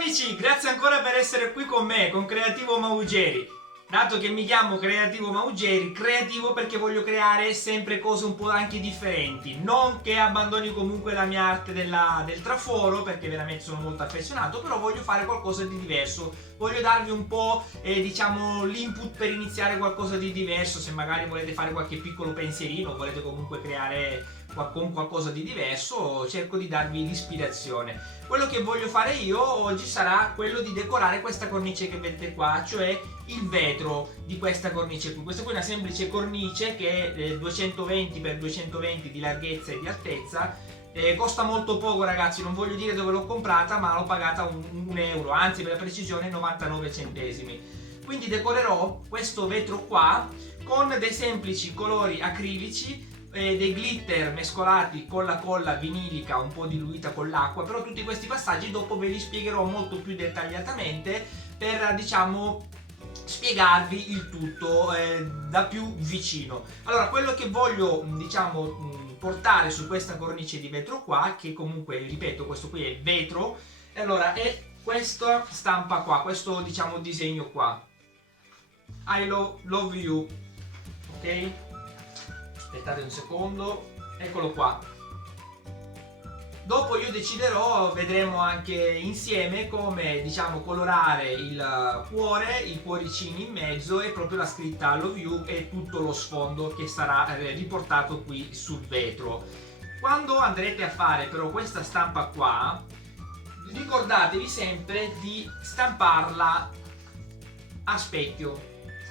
amici, grazie ancora per essere qui con me, con Creativo Maugeri. Dato che mi chiamo Creativo Maugeri, creativo perché voglio creare sempre cose un po' anche differenti. Non che abbandoni comunque la mia arte del traforo, perché veramente sono molto affezionato, però voglio fare qualcosa di diverso. Voglio darvi un po', diciamo, l'input per iniziare qualcosa di diverso. Se magari volete fare qualche piccolo pensierino, volete comunque creare con qualcosa di diverso, cerco di darvi l'ispirazione. Quello che voglio fare io oggi sarà quello di decorare questa cornice che vedete qua, cioè il vetro di questa cornice qui. Questa qui è una semplice cornice che è 220 x 220 di larghezza e di altezza. Costa molto poco, ragazzi, non voglio dire dove l'ho comprata, ma l'ho pagata un euro, anzi per la precisione 99 centesimi. Quindi decorerò questo vetro qua con dei semplici colori acrilici, dei glitter mescolati con la colla vinilica un po' diluita con l'acqua, però tutti questi passaggi dopo ve li spiegherò molto più dettagliatamente per, diciamo, spiegarvi il tutto da più vicino. Allora, quello che voglio, diciamo, portare su questa cornice di vetro qua, che comunque, ripeto, questo qui è vetro, allora è questa stampa qua, questo, diciamo, disegno qua. I love you, ok? Aspettate un secondo, eccolo qua. Dopo io deciderò, vedremo anche insieme come, diciamo, colorare il cuore, i cuoricini in mezzo e proprio la scritta I love you e tutto lo sfondo che sarà riportato qui sul vetro. Quando andrete a fare però questa stampa qua, ricordatevi sempre di stamparla a specchio,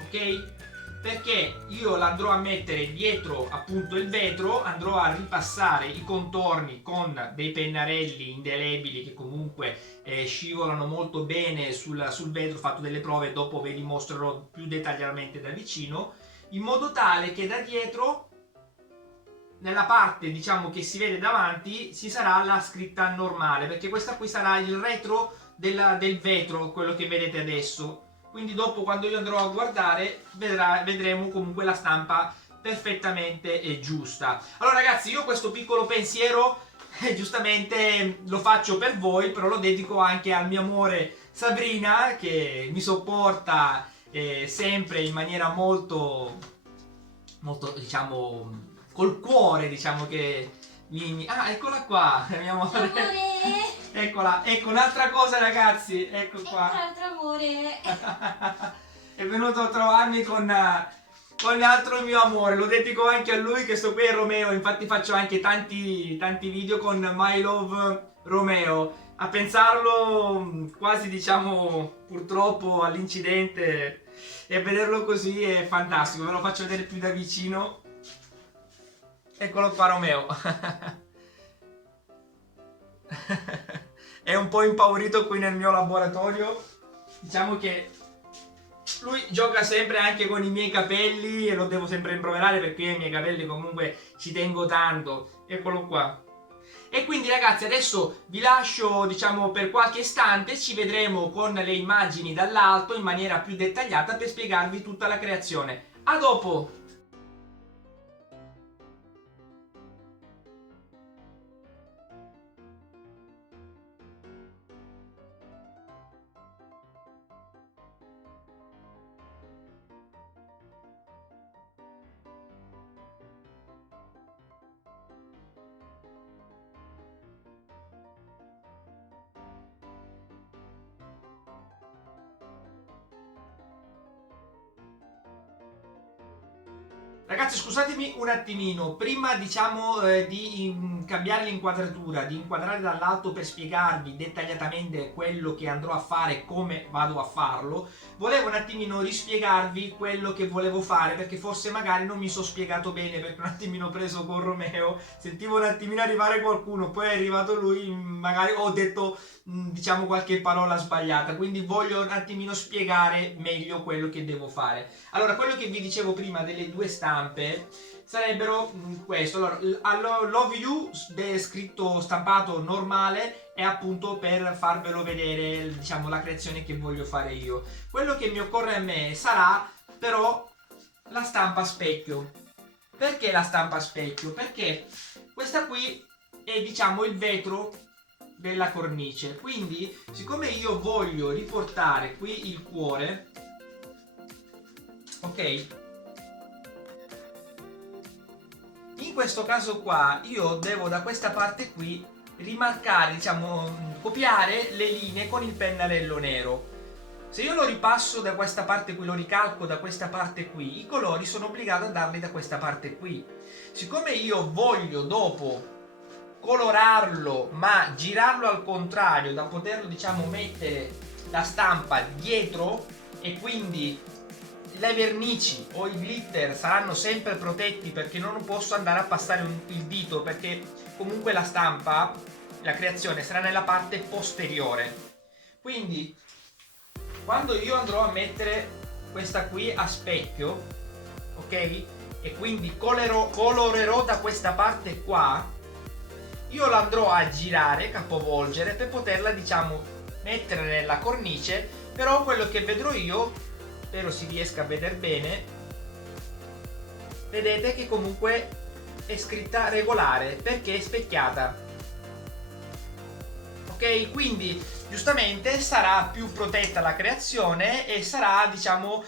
ok? Perché io l'andrò a mettere dietro appunto il vetro, andrò a ripassare i contorni con dei pennarelli indelebili che comunque scivolano molto bene sul vetro, ho fatto delle prove, dopo ve li mostrerò più dettagliatamente da vicino, in modo tale che da dietro, nella parte, diciamo, che si vede davanti, ci sarà la scritta normale, perché questa qui sarà il retro del vetro, quello che vedete adesso. Quindi dopo, quando io andrò a guardare, vedremo comunque la stampa perfettamente giusta. Allora ragazzi, io questo piccolo pensiero giustamente lo faccio per voi, però lo dedico anche al mio amore Sabrina, che mi sopporta sempre in maniera molto, diciamo, col cuore, diciamo, che ah, eccola qua, mia amore. Eccola, ecco un'altra cosa, ragazzi, ecco qua. L'altro amore. È venuto a trovarmi con l'altro mio amore, lo dedico anche a lui, che sto qui è Romeo, infatti faccio anche tanti video con My Love Romeo. A pensarlo quasi, diciamo, purtroppo all'incidente, e a vederlo così è fantastico, ve lo faccio vedere più da vicino. Eccolo qua Romeo. È un po' impaurito qui nel mio laboratorio. Diciamo che lui gioca sempre anche con i miei capelli e lo devo sempre rimproverare, perché io ai miei capelli comunque ci tengo tanto. Eccolo qua. E quindi ragazzi, adesso vi lascio, diciamo, per qualche istante, ci vedremo con le immagini dall'alto in maniera più dettagliata per spiegarvi tutta la creazione. A dopo! Ragazzi, scusatemi un attimino, prima, diciamo, di cambiare l'inquadratura, di inquadrare dall'alto per spiegarvi dettagliatamente quello che andrò a fare, come vado a farlo, volevo un attimino rispiegarvi quello che volevo fare, perché forse magari non mi sono spiegato bene, perché un attimino preso con Romeo, sentivo un attimino arrivare qualcuno, poi è arrivato lui, magari ho detto, diciamo, qualche parola sbagliata, quindi voglio un attimino spiegare meglio quello che devo fare. Allora, quello che vi dicevo prima delle due stampe sarebbero questo. Allora, Love You scritto stampato normale è appunto per farvelo vedere, diciamo, la creazione che voglio fare io. Quello che mi occorre a me sarà però la stampa a specchio. Perché la stampa a specchio? Perché questa qui è, diciamo, il vetro della cornice. Quindi, siccome io voglio riportare qui il cuore, ok, in questo caso qua io devo da questa parte qui rimarcare, diciamo, copiare le linee con il pennarello nero. Se io lo ripasso da questa parte qui, lo ricalco da questa parte qui, i colori sono obbligato a darli da questa parte qui. Siccome io voglio dopo colorarlo ma girarlo al contrario, da poterlo, diciamo, mettere la stampa dietro, e quindi le vernici o i glitter saranno sempre protetti, perché non posso andare a passare il dito, perché comunque la stampa, la creazione sarà nella parte posteriore. Quindi quando io andrò a mettere questa qui a specchio, ok, e quindi colorerò da questa parte qua, io la andrò a girare, capovolgere, per poterla, diciamo, mettere nella cornice. Però quello che vedrò io, spero si riesca a vedere bene, vedete che comunque è scritta regolare perché è specchiata, ok? Quindi giustamente sarà più protetta la creazione e sarà, diciamo,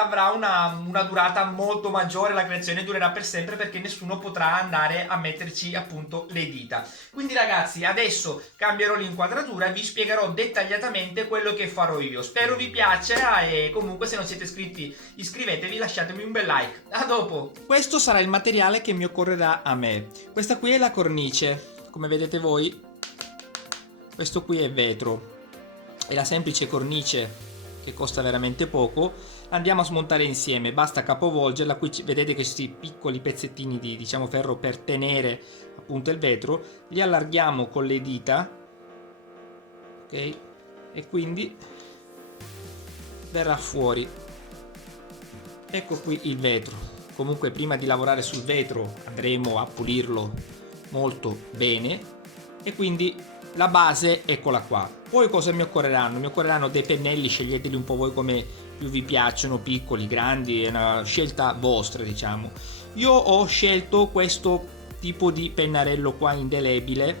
avrà una durata molto maggiore, la creazione durerà per sempre perché nessuno potrà andare a metterci appunto le dita. Quindi ragazzi, adesso cambierò l'inquadratura e vi spiegherò dettagliatamente quello che farò io. Spero vi piaccia e comunque se non siete iscritti iscrivetevi, lasciatemi un bel like. A dopo! Questo sarà il materiale che mi occorrerà a me. Questa qui è la cornice, come vedete voi. Questo qui è vetro, è la semplice cornice che costa veramente poco. Andiamo a smontare insieme, basta capovolgerla. Qui vedete che questi piccoli pezzettini di, diciamo, ferro per tenere appunto il vetro, li allarghiamo con le dita, ok, e quindi verrà fuori. Ecco qui il vetro. Comunque prima di lavorare sul vetro andremo a pulirlo molto bene, e quindi la base eccola qua. Poi cosa mi occorreranno? Mi occorreranno dei pennelli, sceglieteli un po' voi come più vi piacciono, piccoli, grandi, è una scelta vostra, diciamo. Io ho scelto questo tipo di pennarello qua indelebile,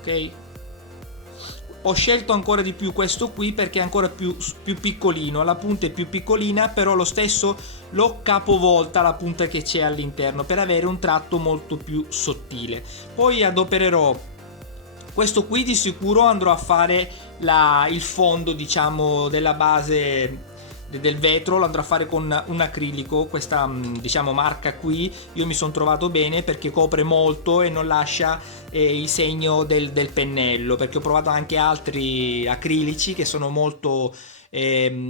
ok? Ho scelto ancora di più questo qui perché è ancora più piccolino, la punta è più piccolina, però lo stesso l'ho capovolta la punta che c'è all'interno per avere un tratto molto più sottile. Poi adopererò questo qui, di sicuro andrò a fare il fondo, diciamo, della base del vetro, lo andrò a fare con un acrilico. Questa, diciamo, marca qui io mi sono trovato bene perché copre molto e non lascia il segno del pennello, perché ho provato anche altri acrilici che sono molto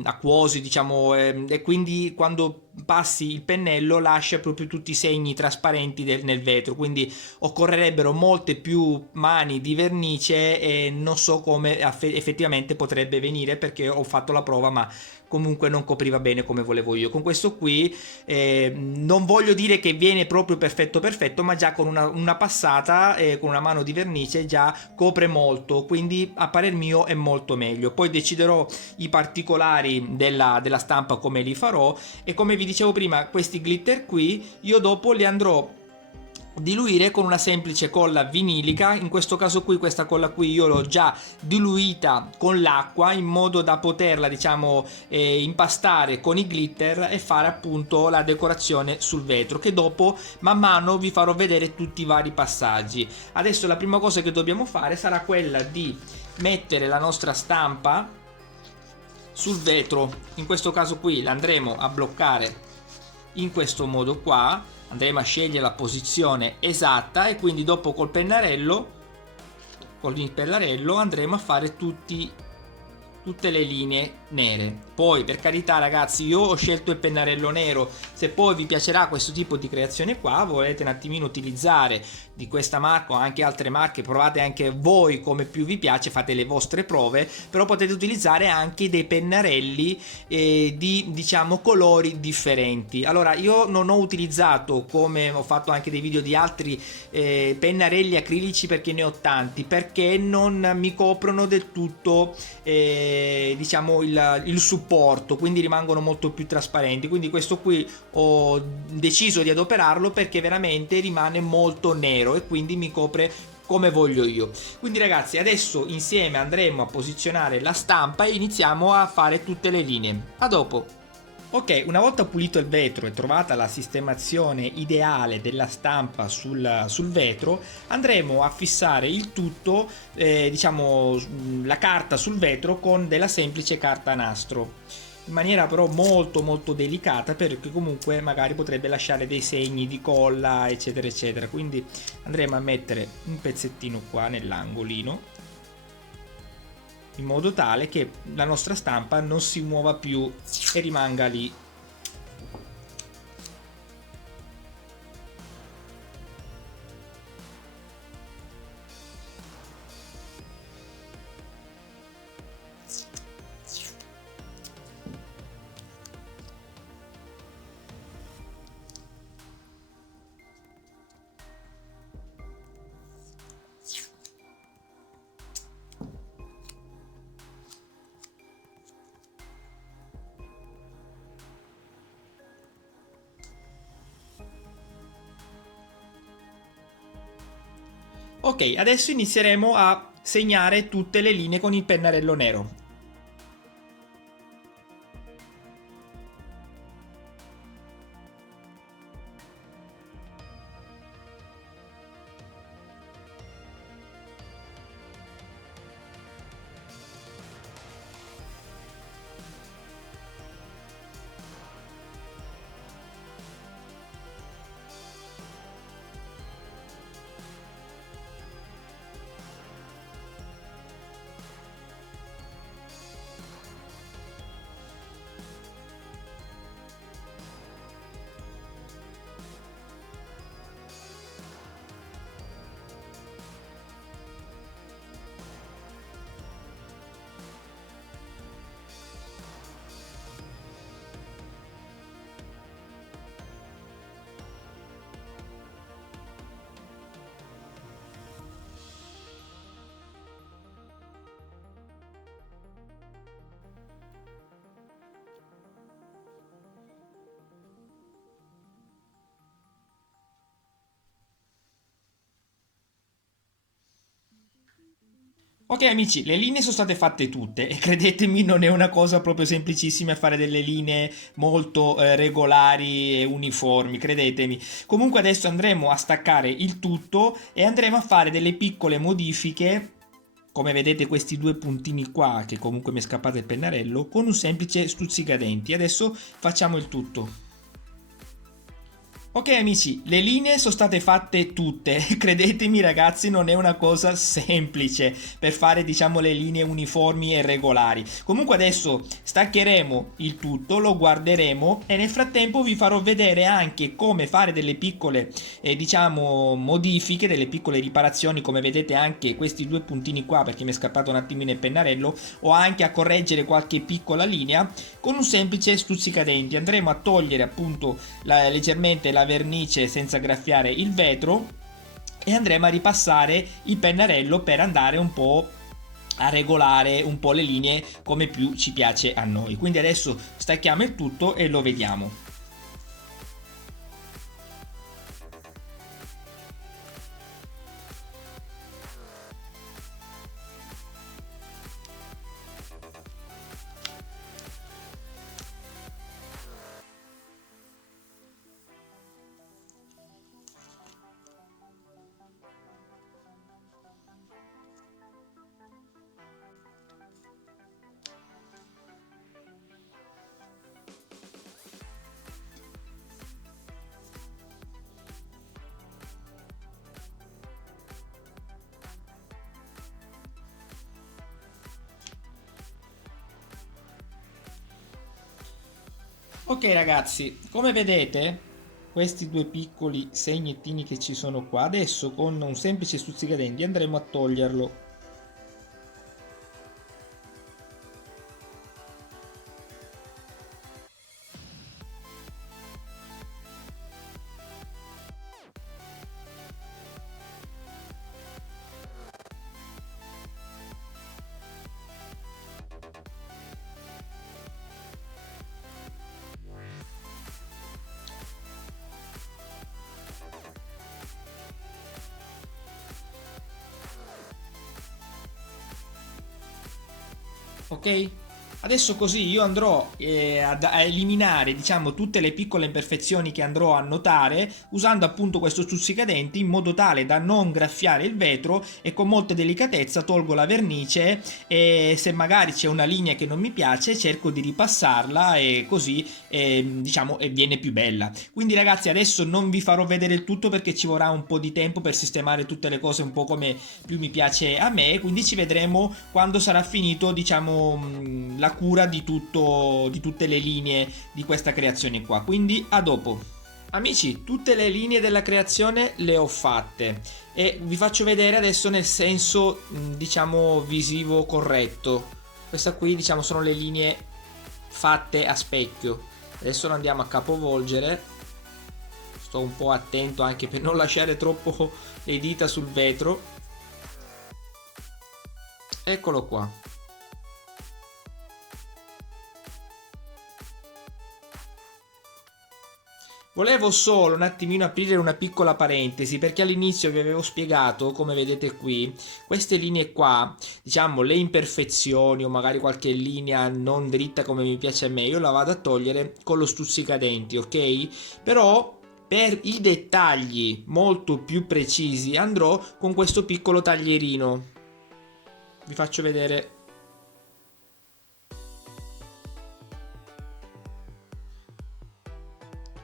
acquosi, diciamo, e quindi quando passi il pennello lascia proprio tutti i segni trasparenti nel vetro, quindi occorrerebbero molte più mani di vernice e non so come effettivamente potrebbe venire, perché ho fatto la prova ma comunque non copriva bene come volevo io. Con questo qui non voglio dire che viene proprio perfetto, ma già con una passata con una mano di vernice già copre molto, quindi a parer mio è molto meglio. Poi deciderò i particolari della stampa come li farò, e come vi dicevo prima, questi glitter qui io dopo li andrò diluire con una semplice colla vinilica. In questo caso qui, questa colla qui io l'ho già diluita con l'acqua in modo da poterla, diciamo, impastare con i glitter e fare appunto la decorazione sul vetro, che dopo man mano vi farò vedere tutti i vari passaggi. Adesso la prima cosa che dobbiamo fare sarà quella di mettere la nostra stampa sul vetro. In questo caso qui la andremo a bloccare in questo modo qua, andremo a scegliere la posizione esatta e quindi dopo con il pennarello andremo a fare tutte le linee nere. Poi, per carità ragazzi, io ho scelto il pennarello nero, se poi vi piacerà questo tipo di creazione qua, volete un attimino utilizzare di questa marca o anche altre marche, provate anche voi come più vi piace, fate le vostre prove, però potete utilizzare anche dei pennarelli di, diciamo, colori differenti. Allora io non ho utilizzato, come ho fatto anche dei video di altri pennarelli acrilici, perché ne ho tanti, perché non mi coprono del tutto diciamo il supporto, quindi rimangono molto più trasparenti. Quindi questo qui ho deciso di adoperarlo perché veramente rimane molto nero e quindi mi copre come voglio io. Quindi ragazzi, adesso insieme andremo a posizionare la stampa e iniziamo a fare tutte le linee. A dopo. Ok, una volta pulito il vetro e trovata la sistemazione ideale della stampa sul vetro, andremo a fissare il tutto, diciamo, la carta sul vetro con della semplice carta nastro, in maniera però molto molto delicata, perché comunque magari potrebbe lasciare dei segni di colla, eccetera eccetera. Quindi andremo a mettere un pezzettino qua nell'angolino, in modo tale che la nostra stampa non si muova più e rimanga lì. Ok, adesso inizieremo a segnare tutte le linee con il pennarello nero. Ok amici, le linee sono state fatte tutte e credetemi non è una cosa proprio semplicissima fare delle linee molto regolari e uniformi, credetemi. Comunque adesso andremo a staccare il tutto e andremo a fare delle piccole modifiche, come vedete questi due puntini qua, che comunque mi è scappato il pennarello, con un semplice stuzzicadenti. Adesso facciamo il tutto. Ok amici, le linee sono state fatte tutte, credetemi ragazzi non è una cosa semplice per fare diciamo le linee uniformi e regolari. Comunque adesso staccheremo il tutto, lo guarderemo e nel frattempo vi farò vedere anche come fare delle piccole diciamo modifiche, delle piccole riparazioni, come vedete anche questi due puntini qua perché mi è scappato un attimino il pennarello, o anche a correggere qualche piccola linea con un semplice stuzzicadenti. Andremo a togliere appunto leggermente la vernice senza graffiare il vetro e andremo a ripassare il pennarello per andare un po' a regolare un po' le linee come più ci piace a noi. Quindi adesso stacchiamo il tutto e lo vediamo. Ok ragazzi, come vedete questi due piccoli segnettini che ci sono qua, adesso con un semplice stuzzicadenti andremo a toglierlo. ok? Adesso così io andrò a eliminare, diciamo, tutte le piccole imperfezioni che andrò a notare usando appunto questo stuzzicadenti in modo tale da non graffiare il vetro, e con molta delicatezza tolgo la vernice, e se magari c'è una linea che non mi piace cerco di ripassarla, e così diciamo viene più bella. Quindi ragazzi, adesso non vi farò vedere il tutto perché ci vorrà un po' di tempo per sistemare tutte le cose un po' come più mi piace a me, quindi ci vedremo quando sarà finito, diciamo, la cura di tutte le linee di questa creazione qua. Quindi a dopo. Amici, tutte le linee della creazione le ho fatte e vi faccio vedere adesso nel senso, diciamo, visivo corretto. Questa qui, diciamo, sono le linee fatte a specchio. Adesso lo andiamo a capovolgere. Sto un po' attento anche per non lasciare troppo le dita sul vetro. Eccolo qua. Volevo solo un attimino aprire una piccola parentesi, perché all'inizio vi avevo spiegato, come vedete qui, queste linee qua, diciamo le imperfezioni o magari qualche linea non dritta come mi piace a me, io la vado a togliere con lo stuzzicadenti, ok? Però per i dettagli molto più precisi andrò con questo piccolo taglierino. Vi faccio vedere.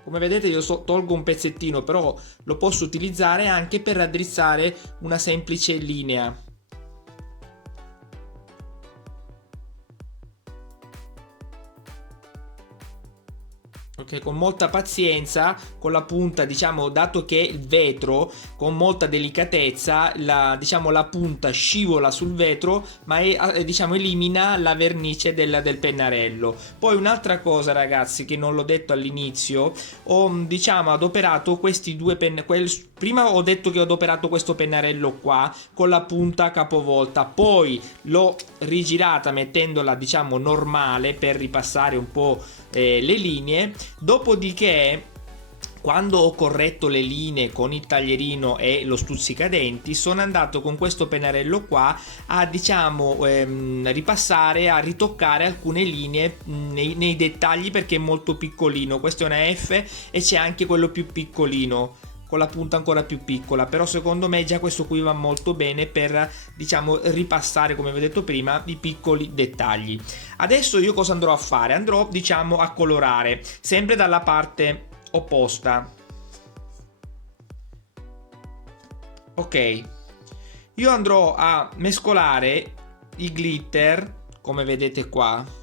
Come vedete io tolgo un pezzettino, però lo posso utilizzare anche per raddrizzare una semplice linea. Ok, con molta pazienza, con la punta, diciamo, dato che il vetro con molta delicatezza, diciamo, la punta scivola sul vetro, ma diciamo, elimina la vernice del pennarello. Poi un'altra cosa, ragazzi, che non l'ho detto all'inizio, ho, diciamo, adoperato questi due prima ho detto che ho adoperato questo pennarello qua con la punta capovolta, poi l'ho rigirata mettendola, diciamo, normale per ripassare un po' le linee. Dopodiché, quando ho corretto le linee con il taglierino e lo stuzzicadenti, sono andato con questo pennarello qua a, diciamo, ripassare, a ritoccare alcune linee nei dettagli, perché è molto piccolino. Questo è una F e c'è anche quello più piccolino con la punta ancora più piccola, però secondo me già questo qui va molto bene per, diciamo, ripassare, come vi ho detto prima, i piccoli dettagli. Adesso io cosa andrò a fare? Andrò, diciamo, a colorare sempre dalla parte opposta. Ok, io andrò a mescolare i glitter, come vedete qua,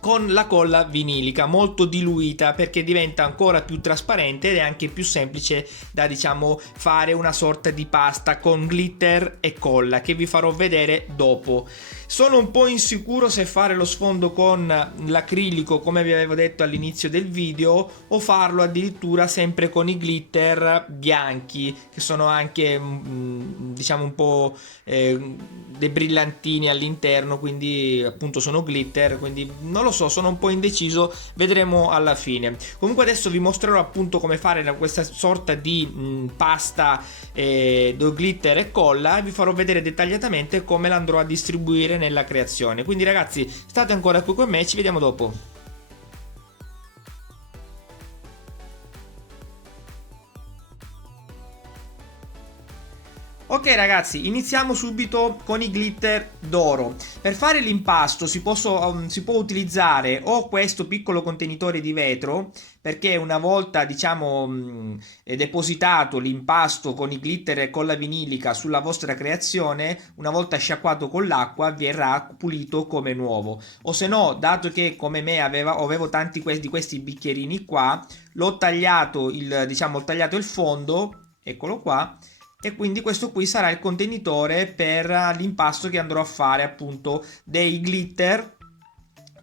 con la colla vinilica molto diluita, perché diventa ancora più trasparente ed è anche più semplice da, diciamo, fare una sorta di pasta con glitter e colla, che vi farò vedere dopo. Sono un po' insicuro se fare lo sfondo con l'acrilico, come vi avevo detto all'inizio del video, o farlo addirittura sempre con i glitter bianchi, che sono anche, diciamo, un po' dei brillantini all'interno, quindi appunto sono glitter, quindi non lo so, sono un po' indeciso, vedremo alla fine. Comunque adesso vi mostrerò appunto come fare questa sorta di pasta glitter e colla, e vi farò vedere dettagliatamente come l'andrò a distribuire nella creazione. Quindi ragazzi, state ancora qui con me, ci vediamo dopo. Ok ragazzi, iniziamo subito con i glitter d'oro. Per fare l'impasto si può utilizzare o questo piccolo contenitore di vetro, perché una volta, diciamo, depositato l'impasto con i glitter e con la vinilica sulla vostra creazione, una volta sciacquato con l'acqua verrà pulito come nuovo. O se no, dato che come me avevo tanti di questi bicchierini qua, l'ho tagliato ho tagliato il fondo, eccolo qua, e quindi questo qui sarà il contenitore per l'impasto che andrò a fare, appunto, dei glitter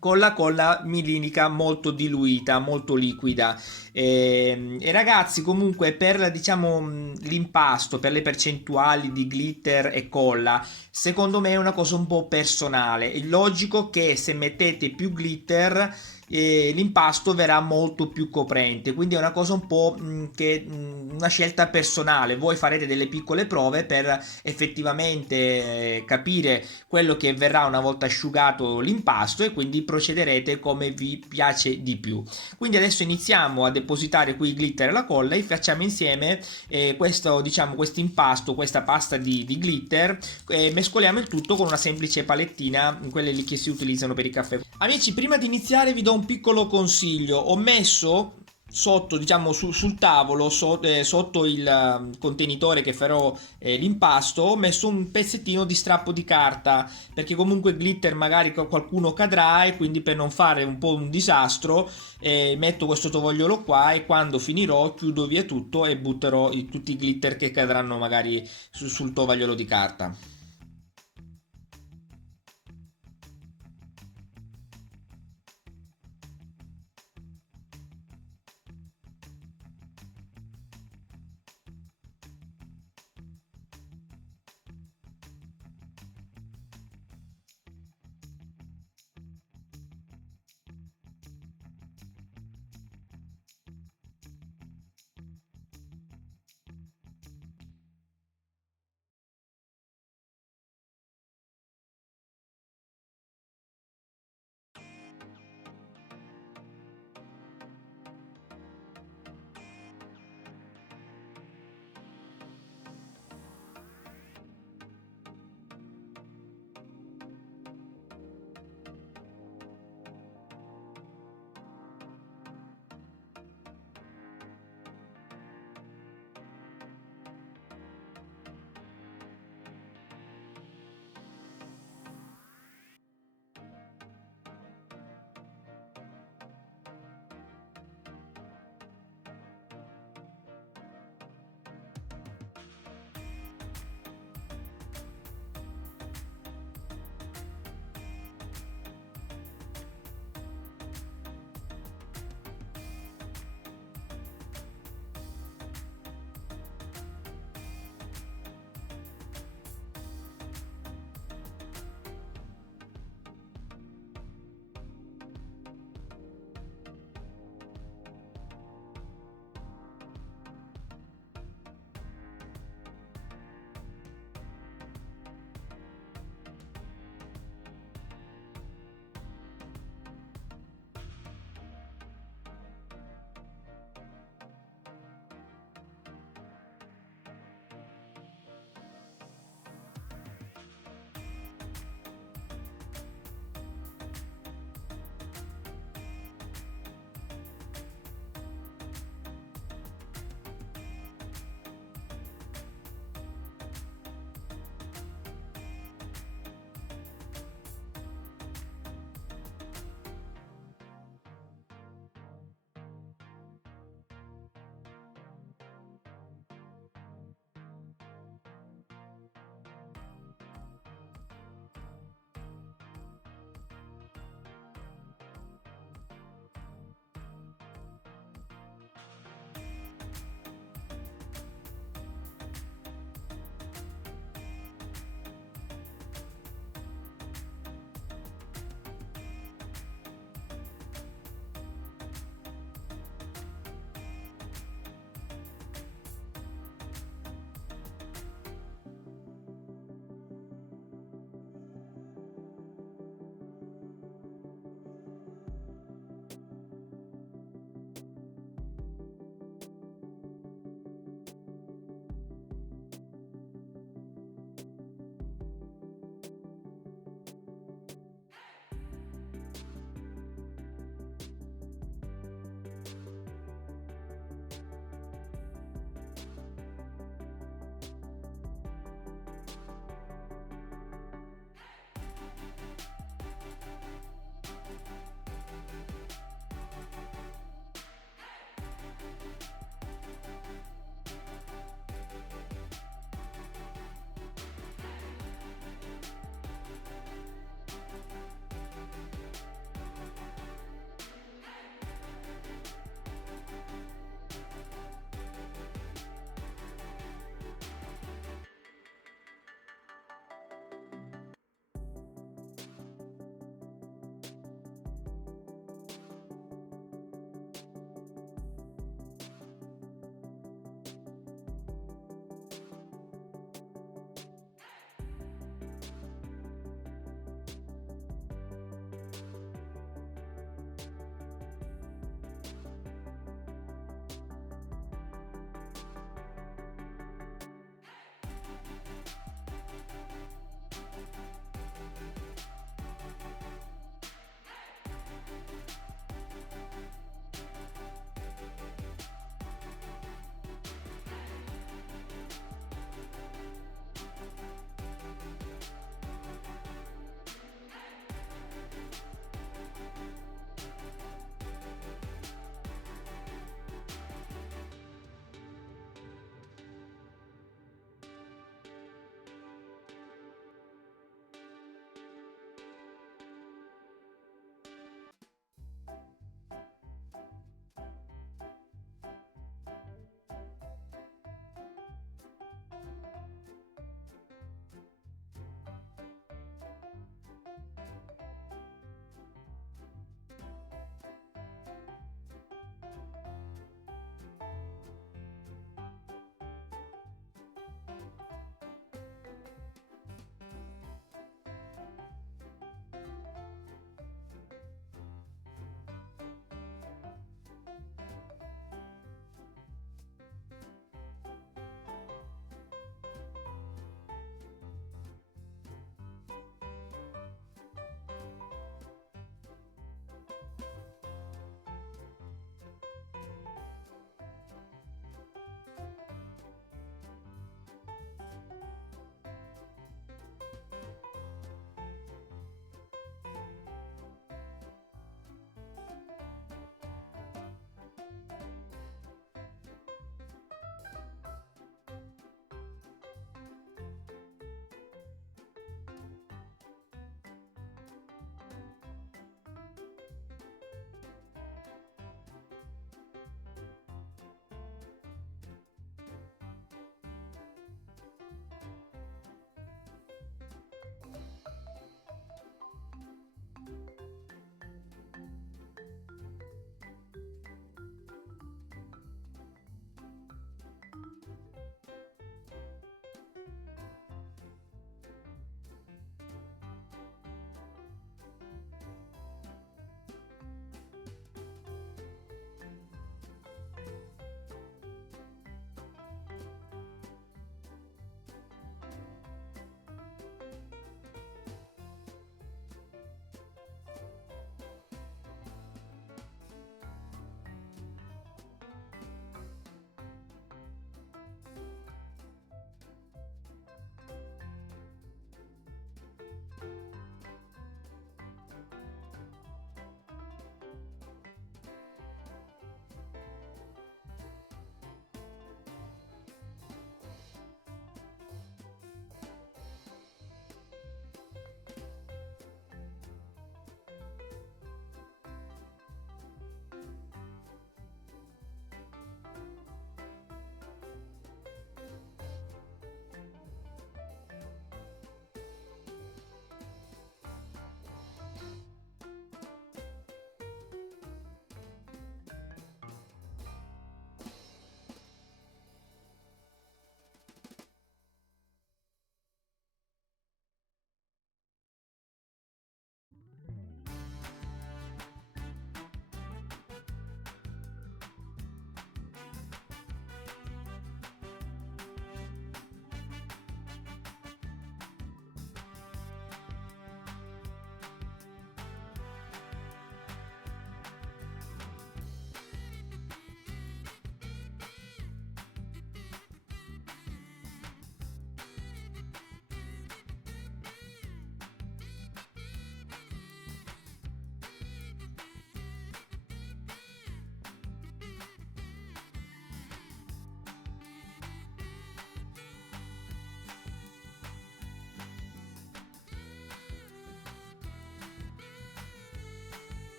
con la colla vinilica molto diluita, molto liquida. E ragazzi, comunque, per, diciamo, l'impasto, per le percentuali di glitter e colla, secondo me è una cosa un po' personale. È logico che se mettete più glitter l'impasto verrà molto più coprente. Quindi è una cosa un po' una scelta personale. Voi farete delle piccole prove per effettivamente capire quello che verrà una volta asciugato l'impasto e quindi procederete come vi piace di più. Quindi adesso iniziamo a depositare qui i glitter e la colla e facciamo insieme questo, diciamo, questo impasto, questa pasta di glitter, mescoliamo il tutto con una semplice palettina, quelle lì che si utilizzano per i caffè. Amici, prima di iniziare vi do un piccolo consiglio. Ho messo sotto, diciamo, sul tavolo, sotto il contenitore che farò l'impasto, ho messo un pezzettino di strappo di carta, perché comunque il glitter magari qualcuno cadrà e quindi per non fare un po' un disastro metto questo tovagliolo qua e quando finirò chiudo via tutto e butterò tutti i glitter che cadranno magari sul tovagliolo di carta.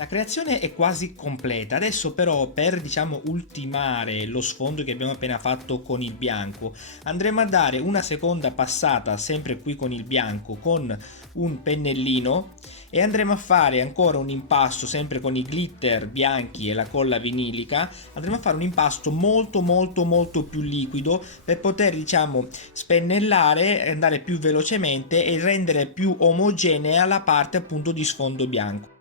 La creazione è quasi completa, adesso però per diciamo ultimare lo sfondo che abbiamo appena fatto con il bianco andremo a dare una seconda passata sempre qui con il bianco con un pennellino e andremo a fare ancora un impasto sempre con i glitter bianchi e la colla vinilica, andremo a fare un impasto molto più liquido per poter diciamo spennellare, andare più velocemente e rendere più omogenea la parte appunto di sfondo bianco.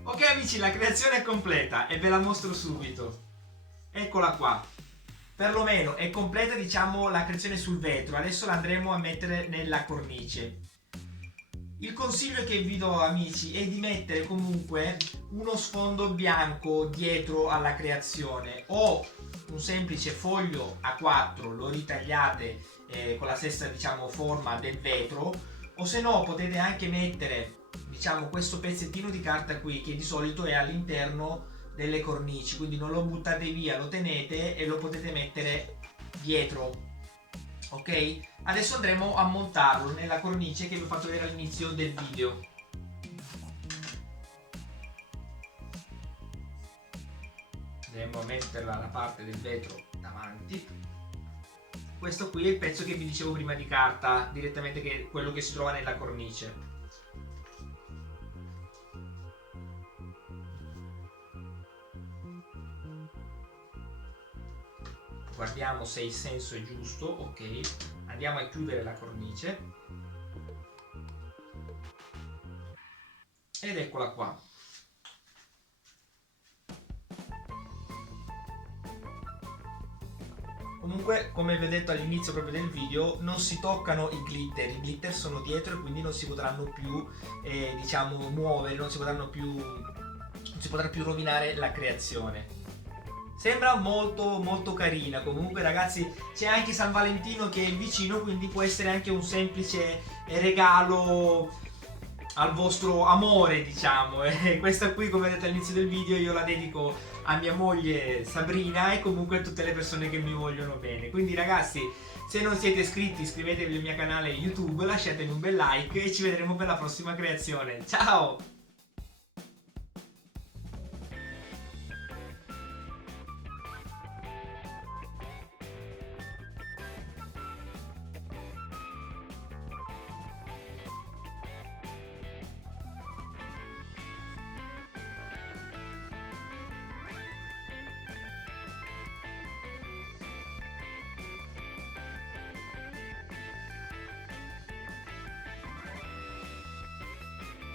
Ok amici, la creazione è completa e ve la mostro subito. Eccola qua. Perlomeno è completa diciamo la creazione sul vetro. Adesso la andremo a mettere nella cornice. Il consiglio che vi do amici è di mettere comunque uno sfondo bianco dietro alla creazione o un semplice foglio A4, lo ritagliate con la stessa diciamo forma del vetro, o se no potete anche mettere diciamo questo pezzettino di carta qui che di solito è all'interno delle cornici, quindi non lo buttate via, lo tenete e lo potete mettere dietro. Ok? Adesso andremo a montarlo nella cornice che vi ho fatto vedere all'inizio del video. Andremo a metterla alla parte del vetro davanti. Questo qui è il pezzo che vi dicevo prima di carta, direttamente che è quello che si trova nella cornice. Guardiamo se il senso è giusto, ok. Andiamo a chiudere la cornice. Ed eccola qua. Comunque, come vi ho detto all'inizio proprio del video, non si toccano i glitter sono dietro e quindi non si potranno più, diciamo, muovere, non si potrà più rovinare la creazione. Sembra molto carina. Comunque ragazzi, c'è anche San Valentino che è vicino, quindi può essere anche un semplice regalo al vostro amore, diciamo. E questa qui, come vedete all'inizio del video, io la dedico a mia moglie Sabrina e comunque a tutte le persone che mi vogliono bene. Quindi ragazzi, se non siete iscritti, iscrivetevi al mio canale YouTube, lasciatemi un bel like e ci vedremo per la prossima creazione. Ciao!